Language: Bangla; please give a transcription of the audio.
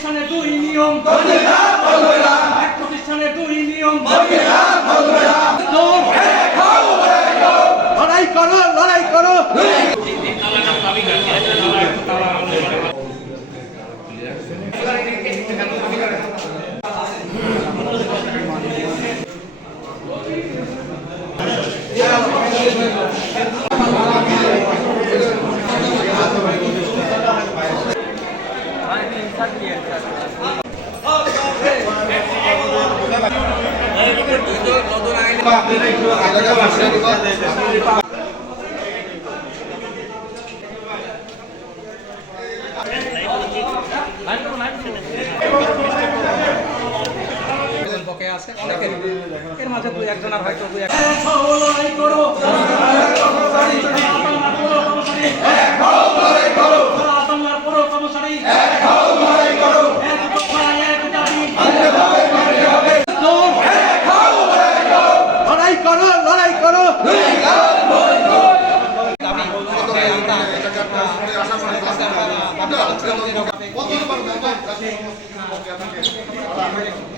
প্রতিষ্ঠানে দুই নিয়ম এক প্রতিষ্ঠানে দুই নিয়ম লড়াই করো লড়াই করো। বকেয়া আছে এর মাঝে দুই একজনের হয়তো দুই এক করো লড়াই